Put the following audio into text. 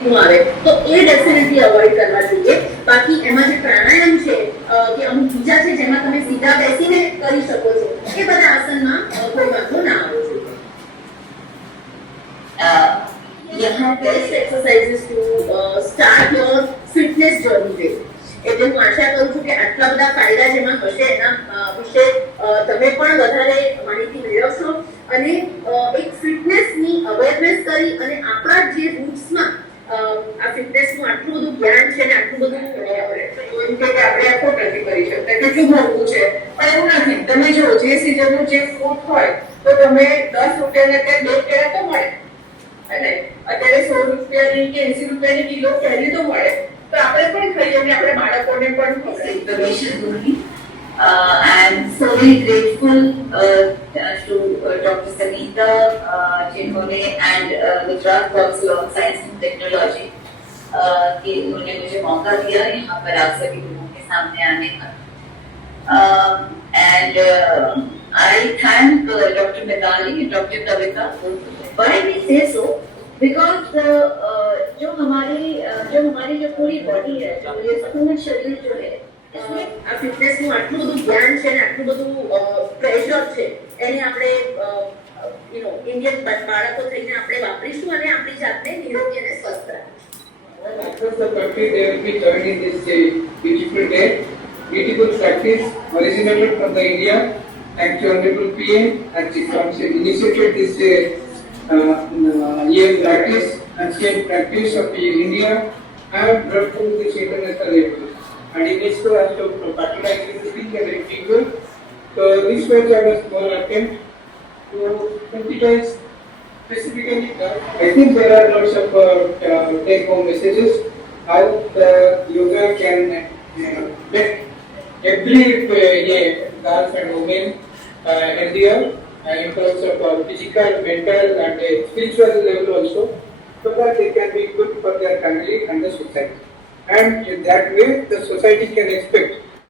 આવે તો એ definitely avoid કરવા જોઈએ. બાકી એમાં જે પ્રાણાયામ છે કે અમુક બીજા છે જેમાં તમે સીધા બેસીને કરી શકો છો એ બધા આસનમાં કોઈ વાંધો ના આવવો જોઈએ. यहाँ best exercises to start your fitness journey with. એટલે હું આશા કરું છું કે આટલા બધા ફાયદા જેમાં હશે એના વિશે તમે પણ વધારે માહિતી મેળવશો અને એક ફિટનેસની અવેરનેસ કરી અને આપણા જે રૂટ્સમાં આ ફિટનેસનું આટલું બધું જ્ઞાન છે ને આટલું બધું એમ કે આપણે એફોર્ડ નથી કરી શકતા કેટલું મોંઘું છે પણ એવું નથી. તમે જો જે સિઝનનું જે ફ્રૂટ હોય તો તમે 10 રૂપિયાને ત્યાં 2 કેળા તો મળે અને અત્યારે 100 રૂપિયાની કે 80 રૂપિયાની કિલો કેરી તો મળે તો આપણે પણ ખાઈએ અને આપણે બાળકોને પણ ખવડાવીએ. I'm so very grateful to Dr. Sangeeta जिन्होंने and Gujarat Works Law Science and Technology कि उन्होंने मुझे मौका दिया यहाँ पर आप सभी लोगों के सामने आने का. And I thank Dr. Mithali and Dr. Kavita. Why we say so? Because जो हमारी जो पूरी बॉडी है जो ये पूर्ण शरीर जो है इसमें આ ફિટનેસ નું આટલું બધું જ્ઞાન છે ને આટલું બધું પ્રેશર છે એને આપણે ઇન્ડિયન બાળકો થઈને આપણે વાપરીશું અને આપણી જાતને નિરોગી અને સ્વસ્થ રાખીશું. Across the country, they will be joining this beautiful day, beautiful practice originated from the India. Thank you, Honorable PM, and the Council initiated this year practice and state practice of India and brought to this international level. And UNESCO has to patronize this thing and people. So this was our small attempt to emphasize specifically. I think there are lots of take-home messages how the yoga can make every girls and women healthier in terms of physical, mental, and spiritual level also, so that they can be good for their family and the society. And in that way, the society can expect